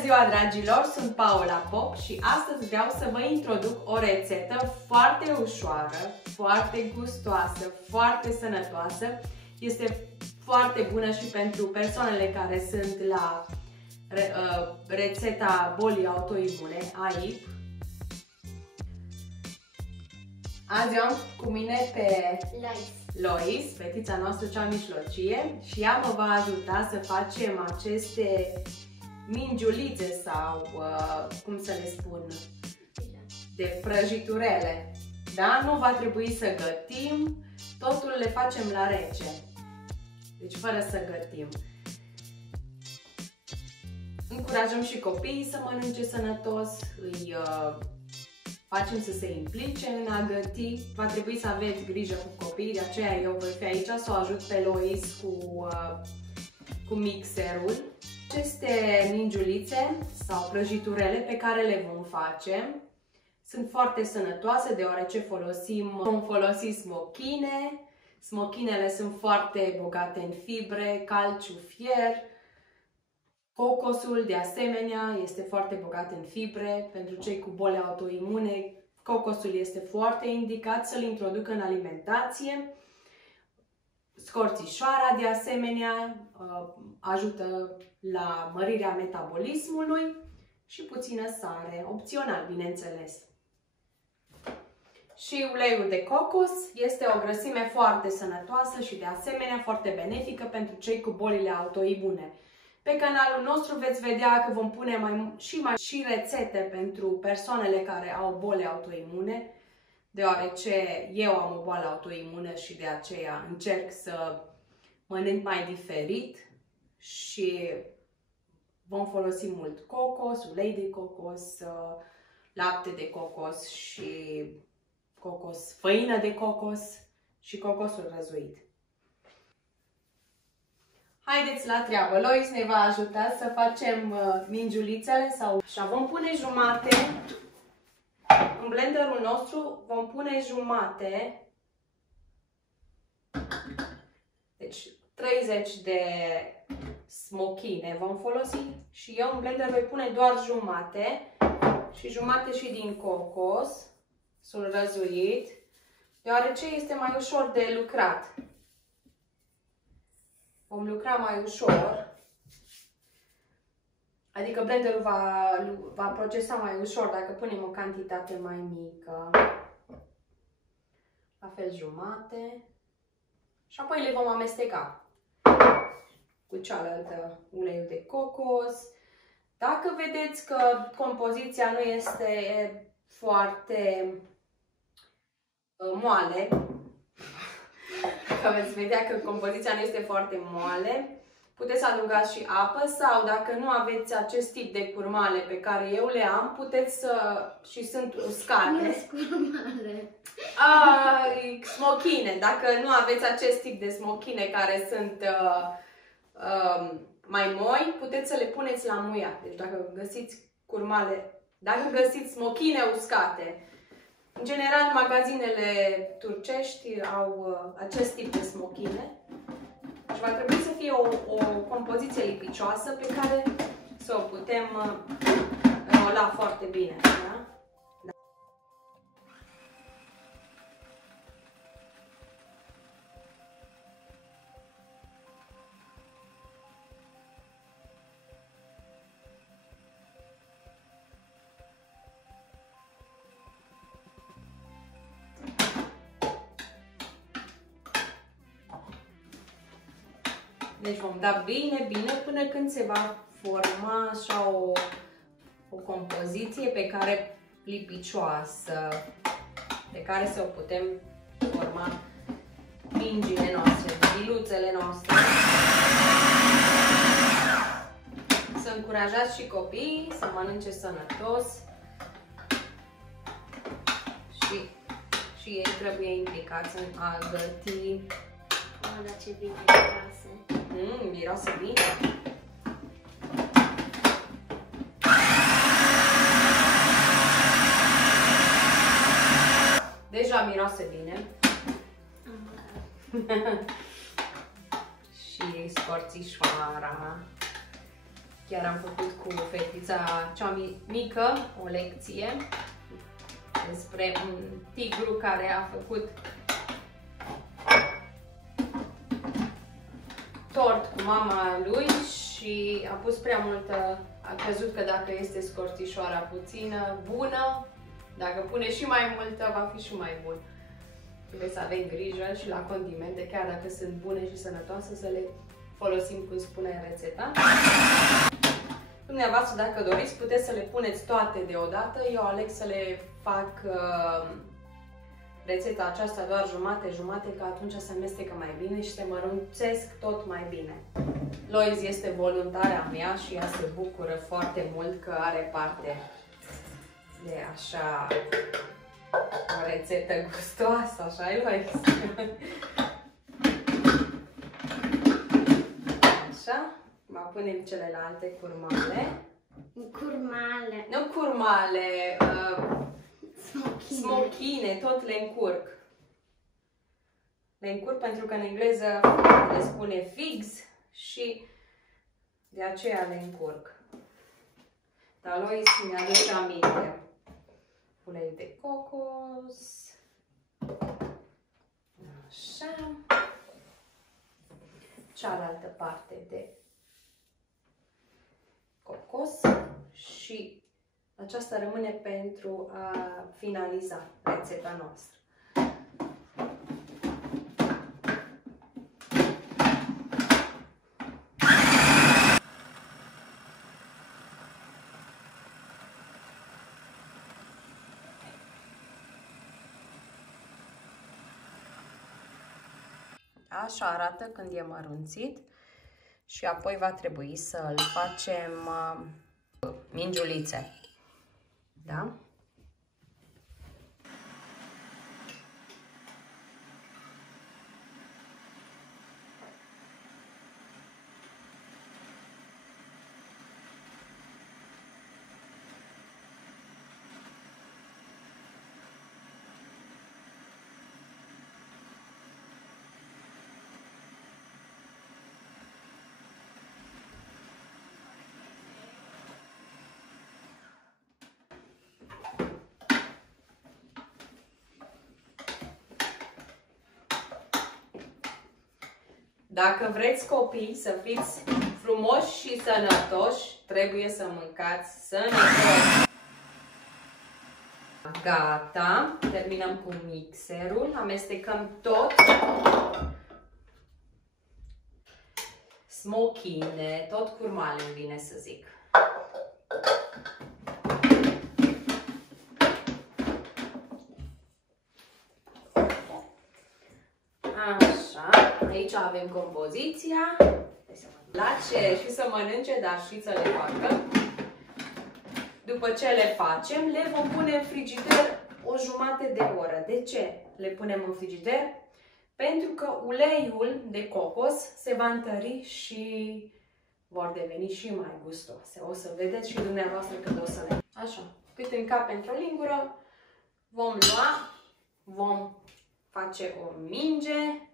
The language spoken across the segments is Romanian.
ziua, dragilor! Sunt Paola Pop și astăzi vreau să vă introduc o rețetă foarte ușoară, foarte gustoasă, foarte sănătoasă. Este foarte bună și pentru persoanele care sunt la rețeta bolii autoimune, AIP. Azi am cu mine pe Lois, fetița noastră cea mijlocie, și ea mă va ajuta să facem aceste mingiulițe sau, cum să le spun, de prăjiturele. Da? Nu va trebui să gătim, totul le facem la rece. Deci fără să gătim. Încurajăm și copiii să mănânce sănătos, îi facem să se implice în a găti. Va trebui să aveți grijă cu copiii, de aceea eu voi fi aici să o ajut pe Lois cu mixerul. Aceste mingiulițe sau prăjiturele pe care le vom face sunt foarte sănătoase, deoarece vom folosi smochine. Smochinele sunt foarte bogate în fibre, calciu, fier. Cocosul, de asemenea, este foarte bogat în fibre. Pentru cei cu boli autoimune, cocosul este foarte indicat să-l introducă în alimentație. Scorțișoara, de asemenea, ajută la mărirea metabolismului și puțină sare, opțional, bineînțeles. Și uleiul de cocos este o grăsime foarte sănătoasă și de asemenea foarte benefică pentru cei cu bolile autoimune. Pe canalul nostru veți vedea că vom pune și rețete pentru persoanele care au boli autoimune, deoarece eu am o boală autoimună și de aceea încerc să mănânc mai diferit și vom folosi mult cocos, ulei de cocos, lapte de cocos și făină de cocos și cocosul răzuit. Haideți la treabă! Lois ne va ajuta să facem mingiulițele și vom pune jumate. În blenderul nostru vom pune jumate, deci 30 de smochine vom folosi și eu în blender voi pune doar jumate și jumate și din cocos, sul răzuit, deoarece este mai ușor de lucrat. Vom lucra mai ușor, adică blenderul va procesa mai ușor dacă punem o cantitate mai mică. La fel jumate. Și apoi le vom amesteca cu cealaltă uleiul de cocos. Dacă vedeți că compoziția nu este foarte moale, dacă veți vedea că compoziția nu este foarte moale, puteți adăugați și apă sau dacă nu aveți acest tip de curmale pe care eu le am, puteți și sunt uscate. Smochine. Dacă nu aveți acest tip de smochine care sunt mai moi, puteți să le puneți la muiat. Deci dacă găsiți curmale, dacă găsiți smochine uscate, în general magazinele turcești au acest tip de smochine. Și va trebui să fie o compoziție lipicioasă pe care să o putem rola foarte bine. Da? Deci vom da bine până când se va forma așa o compoziție lipicioasă, pe care să o putem forma mingile noastre, biluțele noastre. Să încurajați și copiii să mănânce sănătos și ei trebuie implicați în a găti. Dar ce bine miroase. Miroase bine. Deja miroase bine. Și scorțișoara. Chiar am făcut cu fetița cea mică o lecție despre un tigru care a făcut tort cu mama lui și a pus prea multă, a crezut că dacă este scorțișoara puțină, bună, dacă pune și mai multă, va fi și mai bun. Trebuie să avem grijă și la condimente, chiar dacă sunt bune și sănătoase, să le folosim cum spune rețeta. Dumneavoastră, dacă doriți, puteți să le puneți toate deodată. Eu aleg să le fac rețeta aceasta doar jumate-jumate, că atunci se amestecă mai bine și se mărunțesc tot mai bine. Lois este voluntarea mea și ea se bucură foarte mult că are parte de așa o rețetă gustoasă, așa-i, Lois? Așa, mai punem celelalte curmale. Curmale. Nu curmale, smochine, tot le încurc. Le încurc pentru că în engleză le spune figs și de aceea le încurc. Dar Lois mi-aduce aminte. Ulei de cocos. Așa. Cealaltă parte de cocos și aceasta rămâne pentru a finaliza rețeta noastră. Așa arată când e mărunțit și apoi va trebui să îl facem mingiulițe. Da? Dacă vreți copii să fiți frumoși și sănătoși, trebuie să mâncați sănătos. Gata, terminăm cu mixerul, amestecăm tot. Smochine, tot curmale îmi vine să zic. Așa, aici avem compoziția. Place și să mănânce, dar și să le facă. După ce le facem, le vom pune în frigider o jumătate de oră. De ce le punem în frigider? Pentru că uleiul de cocos se va întări și vor deveni și mai gustoase. O să vedeți și dumneavoastră când o să le... Așa, cât în cap pentru o lingură, vom lua, vom face o minge,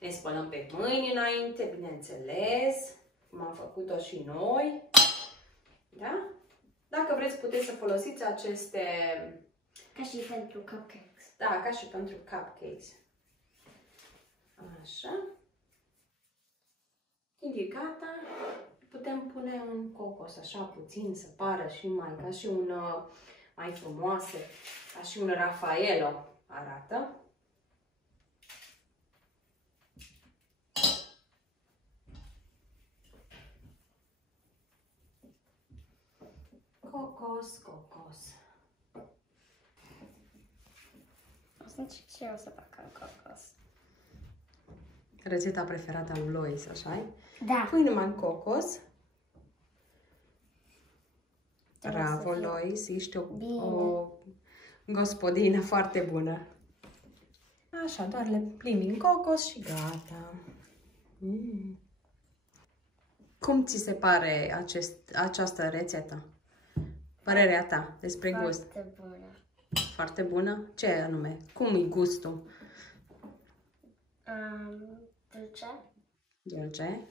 ne spălăm pe mâini înainte, bineînțeles, cum am făcut-o și noi. Da? Dacă vreți, puteți să folosiți aceste... Ca și pentru cupcakes. Da, ca și pentru cupcakes. Așa. Când e gata, putem pune un cocos, așa puțin, să pară și mai, ca și un, mai frumoase, ca și un Raffaello arată. Cocos, cocos. O să încerc și eu să fac cocos. Rețeta preferată a lui Lois, așa-i? Da. Pui numai cocos. Bravo, Lois, ești o gospodină foarte bună. Așa, doar le plimbi în cocos și gata. Cum ți se pare această rețetă? Părerea ta despre gust? Foarte bună. Foarte bună? Ce anume? Cum e gustul? Dulce. Dulce?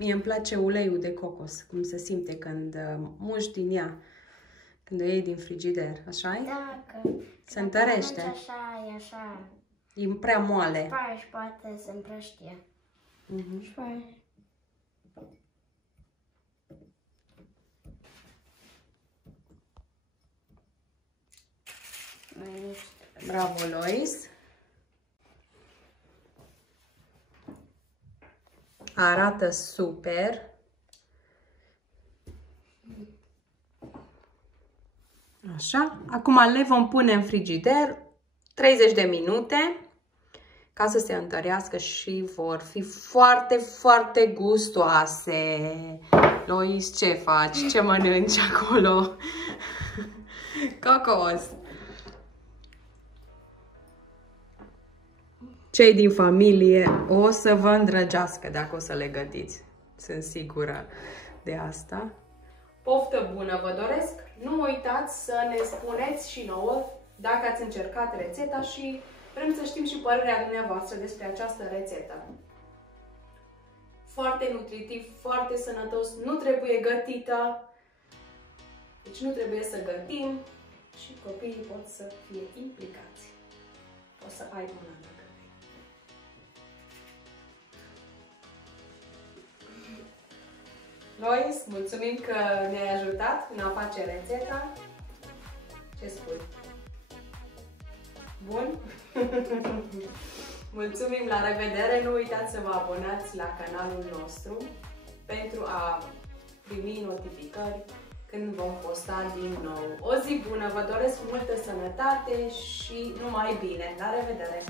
Mie îmi place uleiul de cocos, cum se simte când muști din ea, când o iei din frigider, așa-i? Da, că se întărește. Așa, e așa. E prea moale. Și poate se împrăștie. Și poate... Bravo, Lois! Arată super! Așa, acum le vom pune în frigider 30 de minute ca să se întărească și vor fi foarte, foarte gustoase. Lois, ce faci? Ce mănânci acolo? Cocos! Cei din familie o să vă îndrăgească dacă o să le gătiți. Sunt sigură de asta. Poftă bună vă doresc! Nu uitați să ne spuneți și nouă dacă ați încercat rețeta și vrem să știm și părerea dumneavoastră despre această rețetă. Foarte nutritiv, foarte sănătos, nu trebuie gătită, deci nu trebuie să gătim și copiii pot să fie implicați. O să ai una dacă vrei. Lois, mulțumim că ne-ai ajutat în a face rețeta. Ce spui? Bun? Mulțumim, la revedere! Nu uitați să vă abonați la canalul nostru pentru a primi notificări când vom posta din nou. O zi bună! Vă doresc multă sănătate și numai bine! La revedere!